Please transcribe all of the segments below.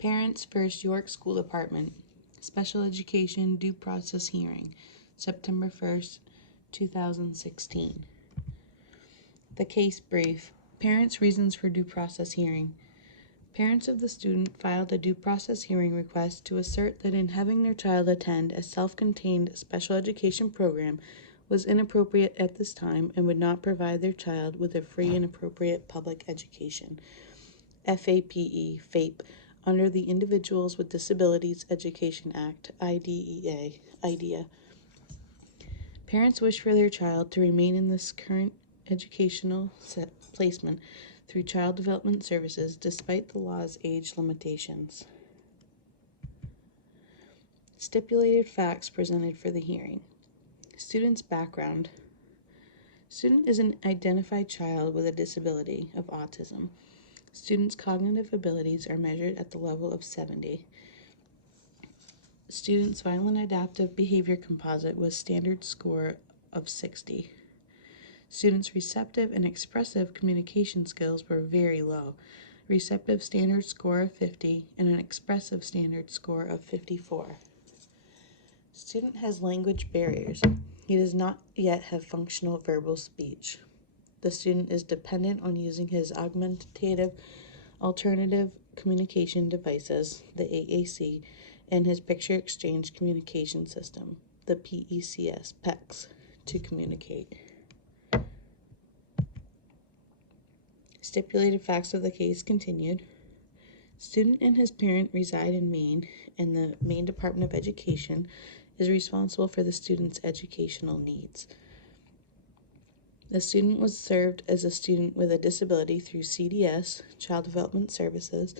Parents First York School Department, Special Education Due Process Hearing, September 1st, 2016. The case brief. Parents' reasons for due process hearing. Parents of the student filed a due process hearing request to assert that in having their child attend a self-contained special education program was inappropriate at this time and would not provide their child with a free and appropriate public education. FAPE, under the Individuals with Disabilities Education Act, IDEA. Parents wish for their child to remain in this current educational placement through child development services despite the law's age limitations. Stipulated facts presented for the hearing. Student's background. Student is an identified child with a disability of autism. Student's cognitive abilities are measured at the level of 70. Student's violent adaptive behavior composite was standard score of 60. Student's receptive and expressive communication skills were very low. Receptive standard score of 50 and an expressive standard score of 54. Student has language barriers. He does not yet have functional verbal speech. The student is dependent on using his augmentative alternative communication devices, the AAC, and his picture exchange communication system, the PECS, to communicate. Stipulated facts of the case continued. Student and his parent reside in Maine, and the Maine Department of Education is responsible for the student's educational needs. The student was served as a student with a disability through CDS, Child Development Services,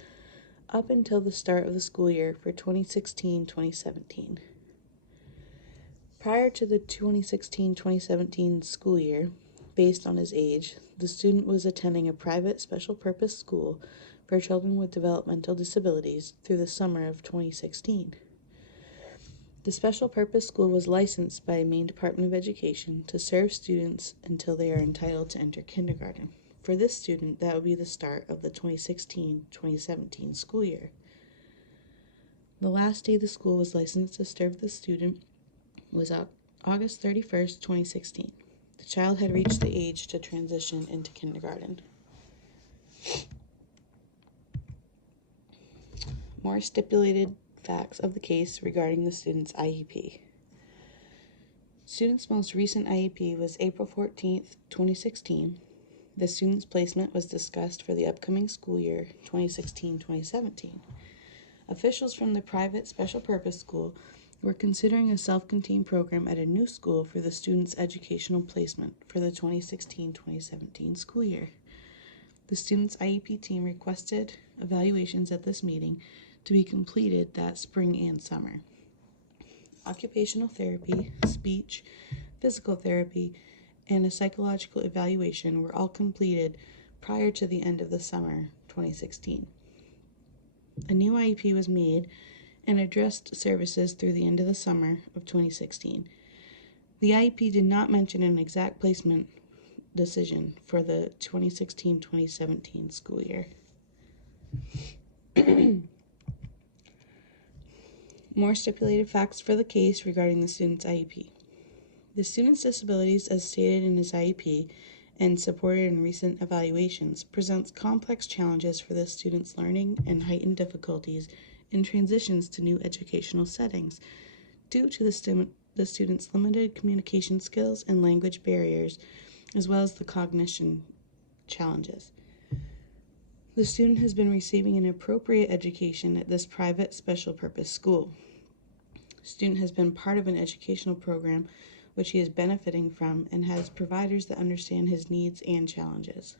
up until the start of the school year for 2016-2017. Prior to the 2016-2017 school year, based on his age, the student was attending a private special purpose school for children with developmental disabilities through the summer of 2016. The special purpose school was licensed by Maine Department of Education to serve students until they are entitled to enter kindergarten. For this student, that would be the start of the 2016-2017 school year. The last day the school was licensed to serve the student was August 31st, 2016. The child had reached the age to transition into kindergarten. More stipulated facts of the case regarding the student's IEP. Student's most recent IEP was April 14th, 2016. The student's placement was discussed for the upcoming school year, 2016-2017. Officials from the private special purpose school were considering a self-contained program at a new school for the student's educational placement for the 2016-2017 school year. The student's IEP team requested evaluations at this meeting to be completed that spring and summer. Occupational therapy, speech, physical therapy, and a psychological evaluation were all completed prior to the end of the summer 2016. A new IEP was made and addressed services through the end of the summer of 2016. The IEP did not mention an exact placement decision for the 2016-2017 school year. More stipulated facts for the case regarding the student's IEP. The student's disabilities, as stated in his IEP and supported in recent evaluations, presents complex challenges for the student's learning and heightened difficulties in transitions to new educational settings due to the student's limited communication skills and language barriers, as well as the cognition challenges. The student has been receiving an appropriate education at this private special purpose school. Student has been part of an educational program which he is benefiting from and has providers that understand his needs and challenges.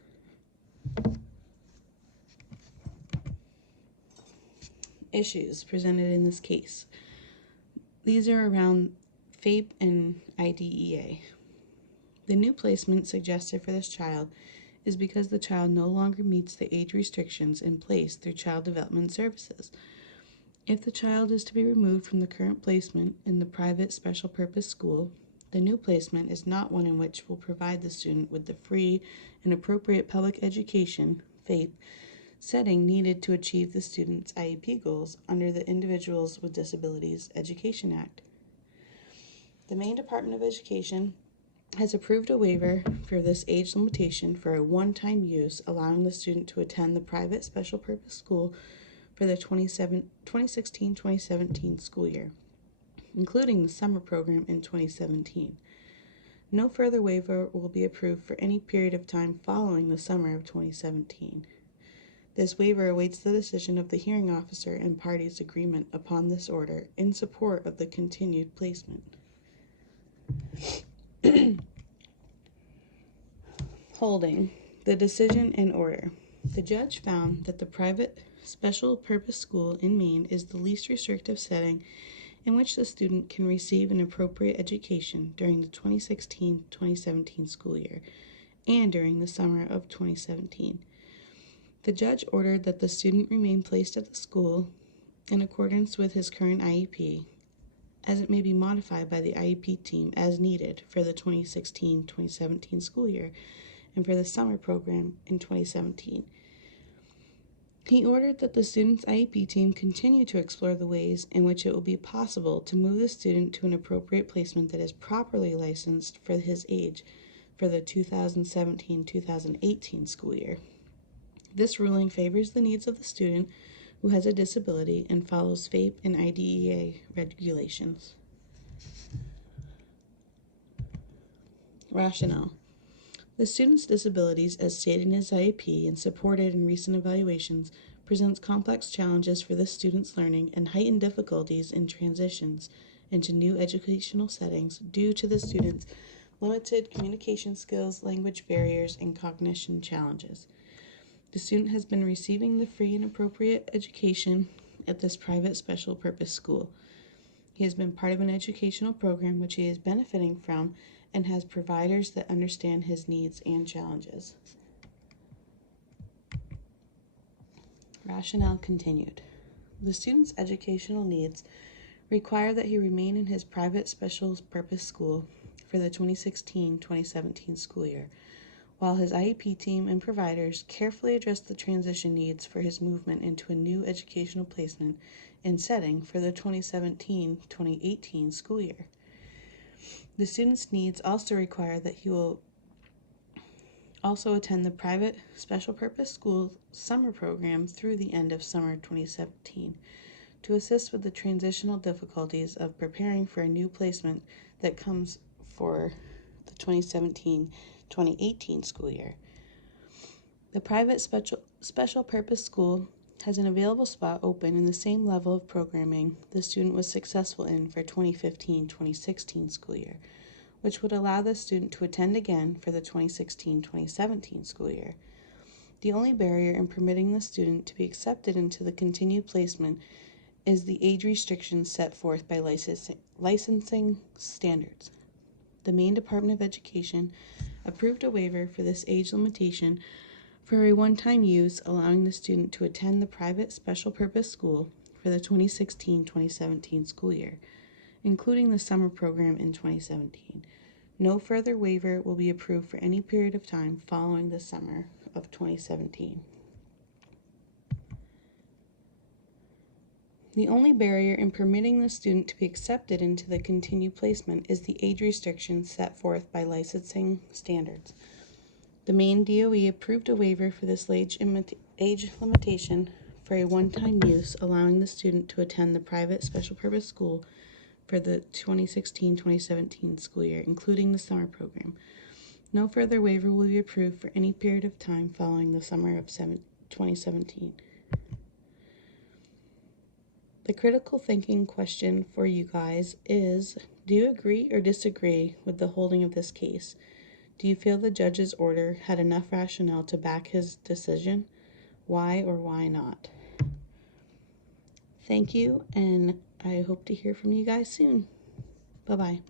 Issues presented in this case. These are around FAPE and IDEA. The new placement suggested for this child is because the child no longer meets the age restrictions in place through Child Development Services. If the child is to be removed from the current placement in the private special purpose school, the new placement is not one in which will provide the student with the free and appropriate public education, FAPE, setting needed to achieve the student's IEP goals under the Individuals with Disabilities Education Act. The Maine Department of Education has approved a waiver for this age limitation for a one-time use, allowing the student to attend the private special purpose school for the 2016-2017 school year, including the summer program in 2017. No further waiver will be approved for any period of time following the summer of 2017. This waiver awaits the decision of the hearing officer and parties' agreement upon this order in support of the continued placement. Holding. The decision and order. The judge found that the private special purpose school in Maine is the least restrictive setting in which the student can receive an appropriate education during the 2016-2017 school year and during the summer of 2017. The judge ordered that the student remain placed at the school in accordance with his current IEP, as it may be modified by the IEP team as needed for the 2016-2017 school year and for the summer program in 2017. He ordered that the student's IEP team continue to explore the ways in which it will be possible to move the student to an appropriate placement that is properly licensed for his age for the 2017-2018 school year. This ruling favors the needs of the student who has a disability and follows FAPE and IDEA regulations. Rationale. The student's disabilities, as stated in his IEP and supported in recent evaluations, presents complex challenges for the student's learning and heightened difficulties in transitions into new educational settings due to the student's limited communication skills, language barriers, and cognition challenges. The student has been receiving the free and appropriate education at this private special purpose school. He has been part of an educational program which he is benefiting from and has providers that understand his needs and challenges. Rationale continued. The student's educational needs require that he remain in his private special purpose school for the 2016-2017 school year, while his IEP team and providers carefully address the transition needs for his movement into a new educational placement and setting for the 2017-2018 school year. The student's needs also require that he will also attend the private special purpose school summer program through the end of summer 2017 to assist with the transitional difficulties of preparing for a new placement that comes for the 2017-2018 school year. The private special purpose school has an available spot open in the same level of programming the student was successful in for 2015-2016 school year, which would allow the student to attend again for the 2016-2017 school year. The only barrier in permitting the student to be accepted into the continued placement is the age restrictions set forth by licensing standards. The Maine Department of Education approved a waiver for this age limitation for a one-time use, allowing the student to attend the private special purpose school for the 2016-2017 school year, including the summer program in 2017. No further waiver will be approved for any period of time following the summer of 2017. The only barrier in permitting the student to be accepted into the continued placement is the age restrictions set forth by licensing standards. The Maine DOE approved a waiver for this age limitation for a one-time use, allowing the student to attend the private special purpose school for the 2016-2017 school year, including the summer program. No further waiver will be approved for any period of time following the summer of 2017. The critical thinking question for you guys is, do you agree or disagree with the holding of this case? Do you feel the judge's order had enough rationale to back his decision? Why or why not? Thank you, and I hope to hear from you guys soon. Bye-bye.